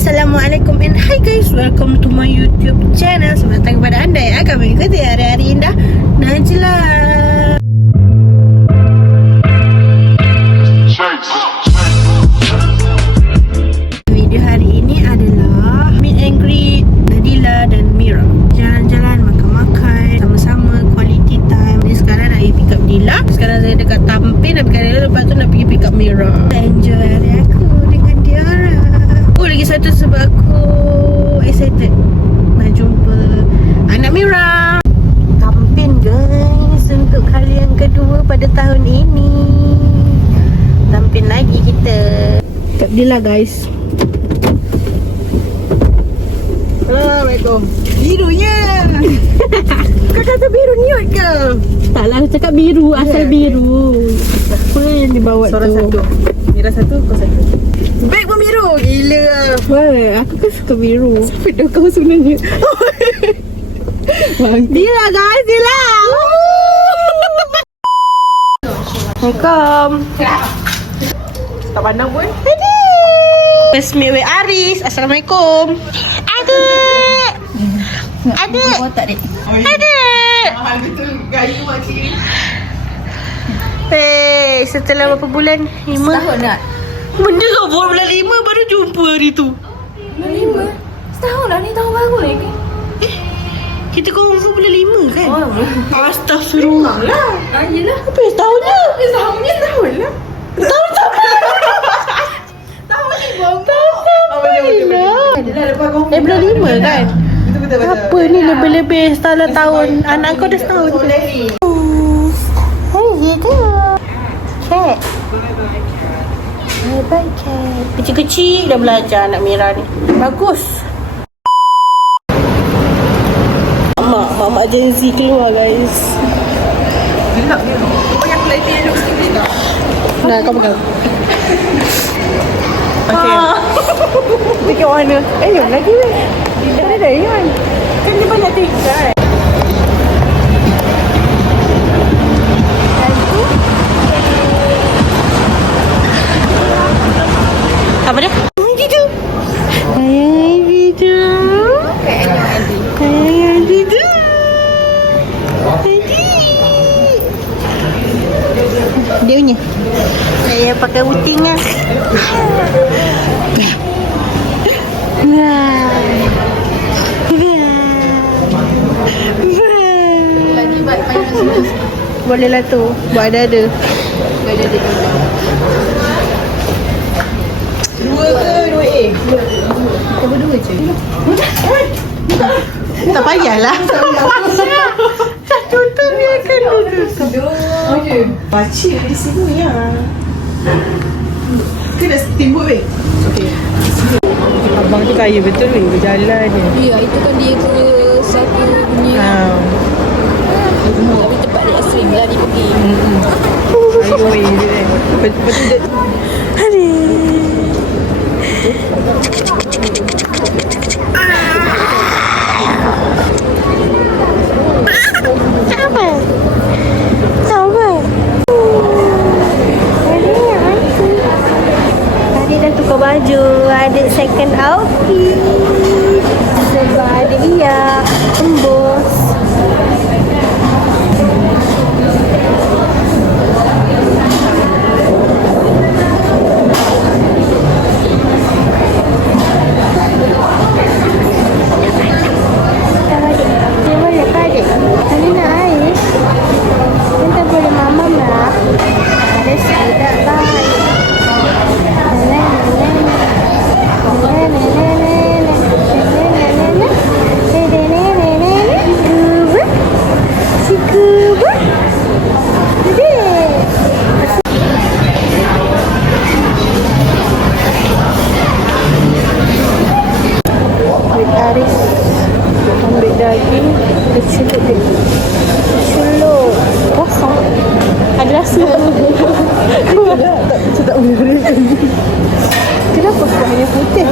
Assalamualaikum and hi guys, welcome to my YouTube channel. Selamat datang kepada anda yang akan mengikuti hari-hari indah Najla. Video hari ini adalah meet and greet Nadila dan Mira. Jalan-jalan, makan-makan sama-sama, quality time. Ni sekarang nak pergi pick up Nadila. Sekarang saya dekat Tampin, nak pergi Nadila, lepas tu nak pergi pick up Mira. Enjoy hari aku dengan Diora. Lagi satu sebab aku excited nak jumpa anak Mira. Tampin guys, untuk kali yang kedua pada tahun ini. Tampin lagi kita. Kap dia lah guys. Assalamualaikum. Birunya. Kau kata biru niut ke? Taklah, aku cakap biru, asal biru. Apa yang dibawa Suara tu? satu. Mira satu, kau satu. Beg pun biru. Gila. Wah, aku kan suka biru. Beda kau sebenarnya. Dia lah guys, dia lah. Assalamualaikum. Tak pandang pun. First meet with Aris. Assalamualaikum. Adik. Adik. Adik. Mahal betul gaya makcik. Hey, setelah berapa bulan? 5 Setahun tak? Benda kau bulan 5 baru jumpa hari tu. Bulan 5? Setahun dah ni, tahun baru lagi. Kita confirm bulan 5 kan? Oh, Astaghfirullah lah. yelah. Apa yang setahunnya? Tahunnya tahun lah. Tahun sama. Tahun ni bom. Lah. Dah lepas kau. Bulan 5 kan? Betul. Apa ni lebih-lebih setahun tahun. Anak kau dah setahun. Lari. Hai gitu. Cat. Bye cat. Kecil-kecil dah belajar anak Mira ni. Bagus. Mak Gen Z keluar guys. Gelap dia. Kau yang kelihatan yang duduk sikit tak? Nah, kau pegang. Okay. Dekat mana? Ayun lagi weh. Ada Ayun. Kan dia banyak tingkat. Apa dia? Tidur. Ayang tidur. Ayang tidur. Dia punya. Saya pakai wuting lah. Boleh lah tu. Buat ada-ada. Dua ke dua A? Kita berdua je. Tak payahlah. Satu tu biarkan dulu. Oh je. Baca di sini ya. Kena timbul weh. Okey. Abang tu kaya betul weh berjalan dia. Ya, itu kan dia punya satu punya. Tapi tempat dia sering lari pergi. Ayo weh dia. Betul dia. Adik dah tukar baju. Adik second outfit. Sebab adik iya tembus. Kenapa kuahnya putih?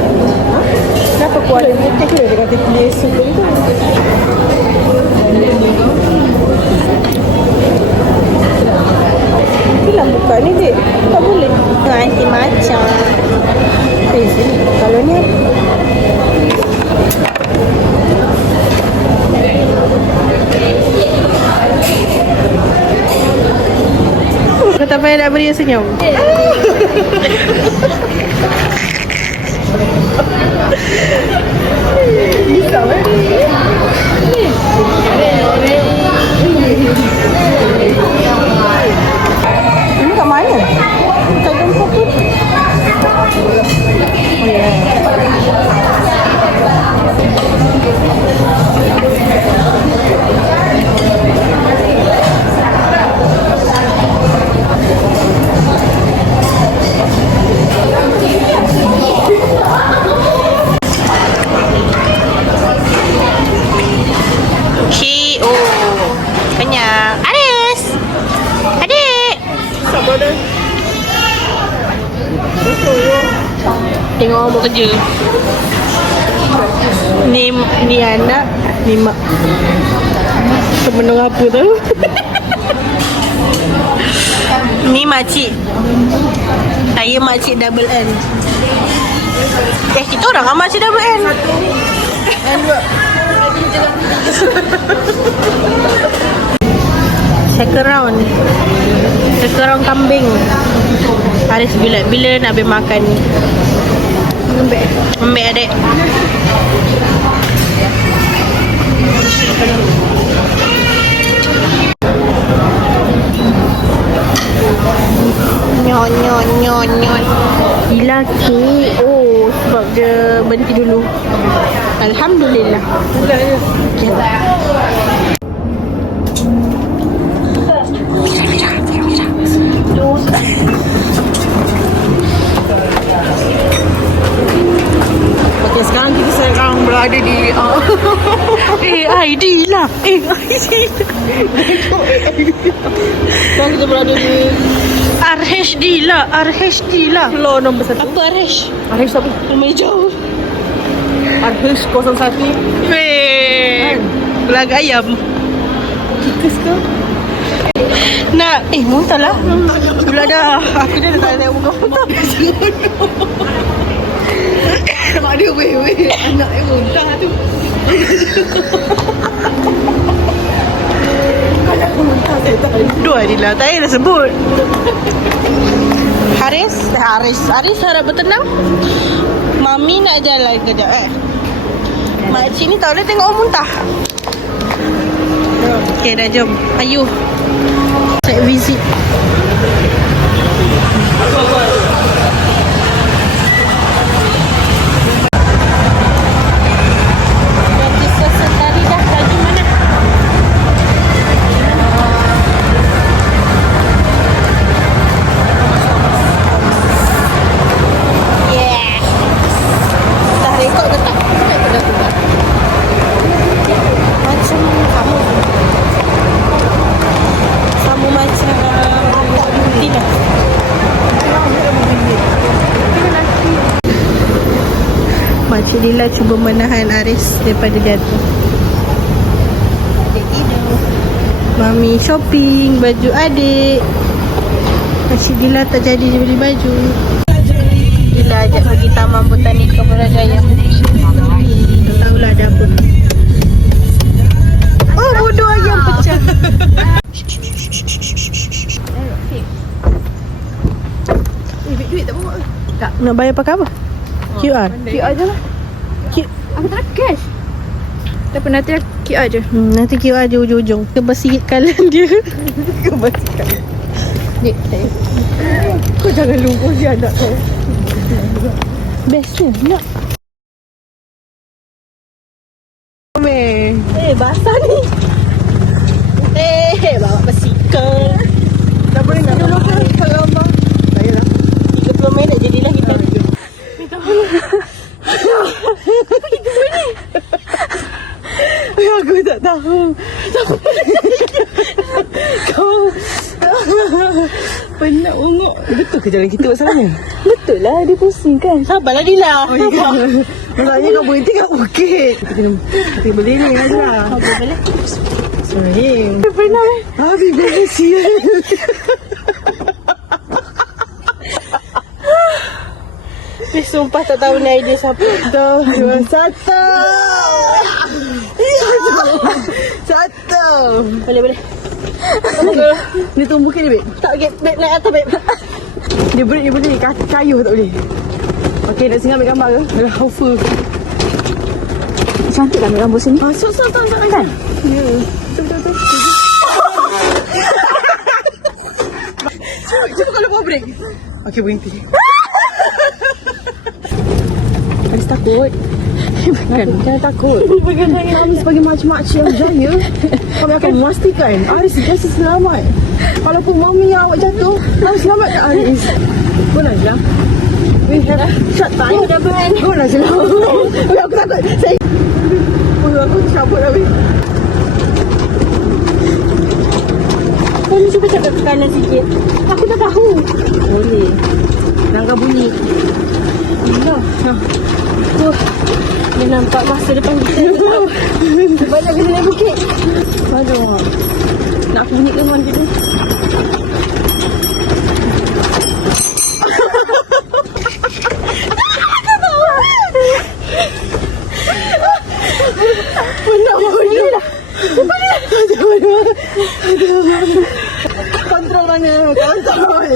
Kenapa kuahnya putih? Dia kata pilih sup tu. Itulah buka ni dek. Tak boleh. Nanti macam. Kalau ni yang senyum. Bisa Ini kat mana? Kat Gempur tu. Oh ya. Kenyang. Aris. Adik. Sabar dah. Tengok orang buat kerja. Ni anak, ni mak. Semenung apa tu? Ni makcik. Saya makcik double N. Kita orang kan makcik double N. Sekerang ni. Sekerang kambing. Haris bila nak habis makan ni? Ambek adik. Nyon. Gila kek. Oh, sebab dia berhenti dulu. Alhamdulillah. Okey, sekarang kita sekarang berada di AID lah. sekarang kita berada di RHD lah. floor nombor 1. Apa RH? Arif siapa? Rumah hijau. Arif 01. Weh. Belaga ayam. Kikus ke? Nak muntah lah. Pula dah. Aku dah tak nak muka muntah. Mak dia weh anak dia muntah tu. Anak aku muntah saya tak ada. Dua ni lah. Tak payah dah sebut. Haris harap bertenang. Mami nak jalan kejap Makcik ni tak boleh tengok orang muntah. Okay dah, jom. Ayuh. Check visit. Makcik Dila cuba menahan Aris daripada jatuh. Adik tidur. Mami shopping baju adik. Makcik Dila tak jadi beli baju. Dila ajak pergi Taman Botanika Putrajaya. Tak tahulah ada apa. Oh, bodoh ayam pecah. Duit tak bawa. Tak nak bayar pakai apa? QR je lah. Aku tak ada cash. Tak pernah nanti QR je. Nanti QR je ujung-ujung. Kebersihkan dia. Kebersihkan. Dik, kau jangan lupa si anak kau. Bestnya nak. Basah ni. Bawa basikal. Tak boleh nak dulu ke? Kalau abang. Baiklah. 30 minit jadilah kita. Minta tolong. Aku tak tahu. Kau penat ungok. Betul ke jalan kita masalahnya? Betul lah, dia pusing kan. Sabarlah Dila. Oh ya. Masalahnya kau berhenti kat bukit. Kita boleh ni lah. Boleh. Sorry. Pernah Habis berhasil. sumpah tak tahu ni idea siapa. 1, 2, 1. Boleh. Dia tumbuh ke ni, babe? Tak, babe, naik atas, babe. Dia boleh kayu tak boleh. Okey, nak singgah ambil gambar ke? Dah hover. Cantik lah ambil gambar sini. So kan? Ya. Betul. Cuba kalau buat break. Okey, berhenti. Alis takut. Jangan takut. Kami sebagai makcik-makcik yang berjaya, kami akan memastikan Aris biasa selamat. Walaupun mami awak jatuh, kami selamatkan Aris. Go lah, Jelang. We have short time. Go lah, Jelang. Aku takut. Aku cabut dah, weh. Kau cuba cakap ke kanan sikit. Aku tak tahu. Boleh. Langkah bunyi. Dia nampak masa depan kita. Banyak kena naik bukit. Aduh. Nak aku bunyi ke mana gitu? Kontrol mana? Kontrol.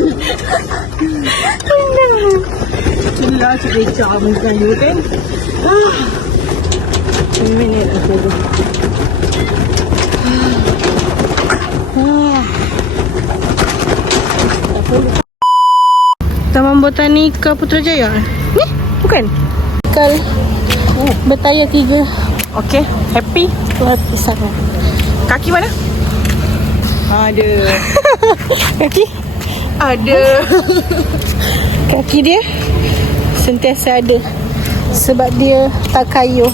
Gila, cik Echa bukan you kan? 1 minit aku. Taman Botanika Putrajaya. Ni? Bukan? Kal bertayar 3. Okey, happy? Happy sangat. Kaki mana? Ada. Kaki? Ada. Kaki dia sentiasa ada. Sebab dia tak kayuh.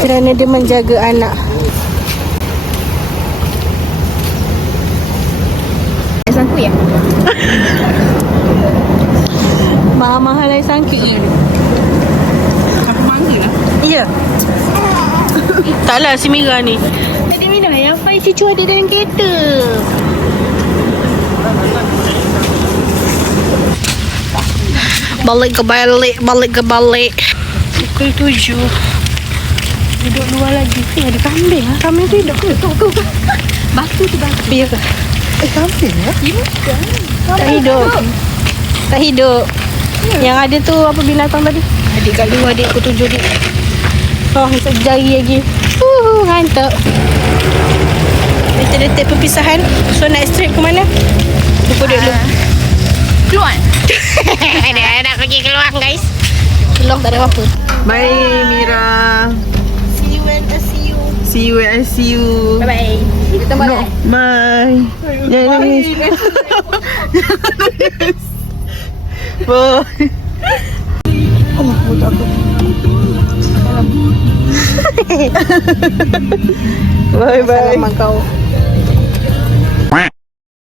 Kerana dia menjaga anak. Sangku ya? Mahal-mahal air sangkik. Apa mangga lah? Ya. Taklah si Mira ni. Tadi Mira yang Faiz cucu ada dalam kereta. Balik ke balik. Pukul 7. Duduk luar lagi. Ada kambing lah. Kambing tu hidup ke? Batu tu batu. Ya ke? Kambing ya? Tak hidup. Tak hidup. Yang ada tu apa binatang tadi? Adik kat luar, adik aku tunjuk dia. Oh, hisap jari lagi. Ngantuk. Detik-detik perpisahan. So nak straight ke mana? Lupa duduk dulu. Keluar. Dia nak pergi keluar guys. Keluar tak ada apa. Bye Mira. See you when I see you. See you when I see you. Bye-bye. Kita balik. No, bye. Jangan nangis. Bye. Oh, buat aku. Bye bye. Salam kau.